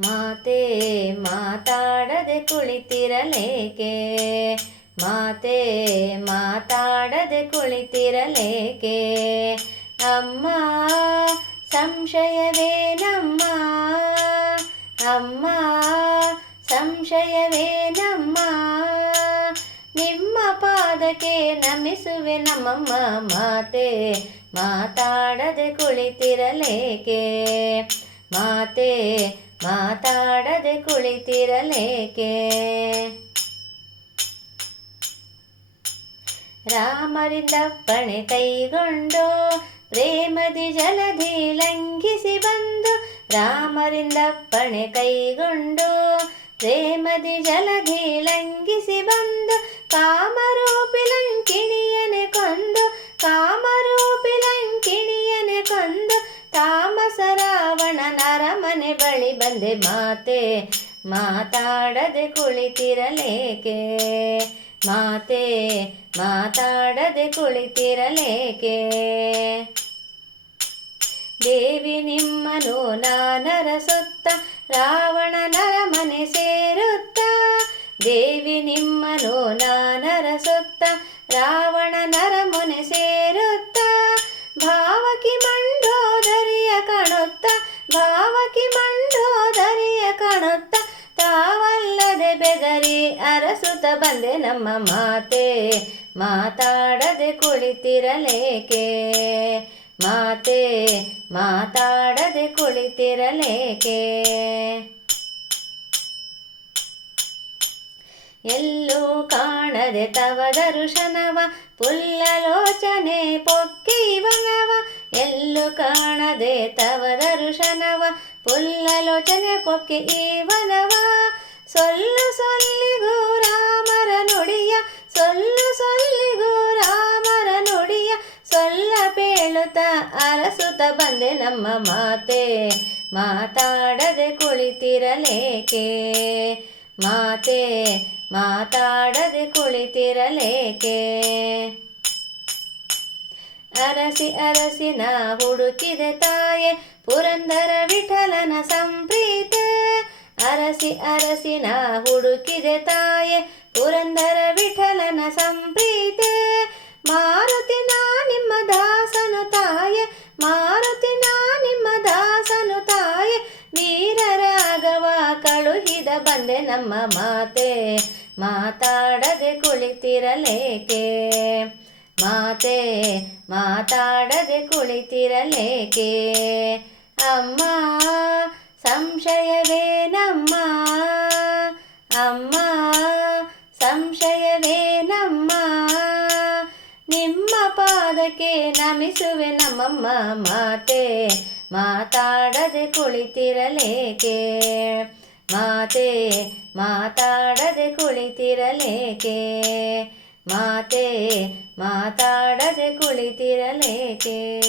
ಮಾತೆ ಮಾತಾಡದೆ ಕುಳಿತಿರಲೇಕೆ? ಮಾತೇ ಮಾತಾಡದೆ ಕುಳಿತಿರಲೇಕೆ? ಅಮ್ಮ ಸಂಶಯವೇನಮ್ಮ ಅಮ್ಮ ಸಂಶಯವೇನಮ್ಮ ನಿಮ್ಮ ಪಾದಕ್ಕೆ ನಮಿಸುವೆ ನಮ್ಮಮ್ಮ, ಮಾತೆ ಮಾತಾಡದೆ ಕುಳಿತಿರಲೇಕೆ? ಮಾತೆ ಮಾತಾಡದೆ ಕುಳಿತಿರಲೇಕೆ? ರಾಮರಿಂದಪ್ಪಣೆ ಕೈಗೊಂಡು, ಪ್ರೇಮದಿ ಜಲಧಿ ಲಂಘಿಸಿ ಬಂದು ರಾಮರಿಂದಪ್ಪಣೆ ಕೈಗೊಂಡು, ಪ್ರೇಮದಿ ಜಲಧಿ ಲಂಘಿಸಿ ಬಂದು, ಕಾಮರೂಪಿ ಲಂಕಿಣಿಯನೆ ರಾವಣನ ಮನೆ ಬಳಿ ಬಂದೆ ಮಾತೆ. ಮಾತಾಡದೆ ಕುಳಿತಿರಲೇಕೆ? ಮಾತೆ, ಮಾತಾಡದೆ ಕುಳಿತಿರಲೇಕೆ? ದೇವಿ ನಿಮ್ಮನು ನಾನರ ಸುತ್ತ, ರಾವಣನರ ಮನೆ ಸೇರುತ್ತ? ದೇವಿ ನಿಮ್ಮನು ಬಂದೆ ನಮ್ಮ ಮಾತೆ. ಮಾತಾಡದೆ ಕುಳಿತಿರಲೇಕೆ? ಮಾತೆ, ಮಾತಾಡದೆ ಕುಳಿತಿರಲೇಕೆ? ಎಲ್ಲೂ ಕಾಣದೆ ತವ ದರ್ಶನವ ಪುಲ್ಲಲೋಚನೆ ಪೊಕ್ಕಿ ಇವನವ. ಎಲ್ಲೂ ಕಾಣದೆ ತವ ದರ್ಶನವ ಪುಲ್ಲಲೋಚನೆ ಪೊಕ್ಕಿ ಇವನವ. ಸೊಲ್ಲು ಸೊಲ್ಲಿಗೂ ಅರಸುತ್ತ ಬಂದೆ ನಮ್ಮ ಮಾತೆ. ಮಾತಾಡದೆ ಕುಳಿತಿರಲೇಕೆ? ಮಾತೆ, ಮಾತಾಡದೆ ಕುಳಿತಿರಲೇಕೆ? ಅರಸಿ ಅರಸಿನ ಹುಡುಕಿದೆ ತಾಯೆ, ಪುರಂದರ ವಿಠಲನ ಸಂಪ್ರೀತೆ. ಅರಸಿ ಅರಸಿನ ಹುಡುಕಿದೆ ತಾಯೆ, ಪುರಂದರ ವಿಠಲನ ಸಂಪ್ರೀತೆ. ನಮ್ಮ ಮಾತೆ, ಮಾತಾಡದೆ ಕುಳಿತಿರಲೇಕೆ? ಮಾತೆ, ಮಾತಾಡದೆ ಕುಳಿತಿರಲೇಕೆ? ಅಮ್ಮ ಸಂಶಯವೇನಮ್ಮ ಅಮ್ಮ ಸಂಶಯವೇನಮ್ಮ ನಿಮ್ಮ ಪಾದಕ್ಕೆ ನಮಿಸುವೆ ನಮ್ಮಮ್ಮ ಮಾತೆ, ಮಾತಾಡದೆ ಕುಳಿತಿರಲೇಕೆ? ಮಾತೆ ಮಾತಾಡದೆ ಕುಳಿತಿರಲೇಕೆ? ಮಾತೆ ಮಾತಾಡದೆ ಕುಳಿತಿರಲೇಕೆ?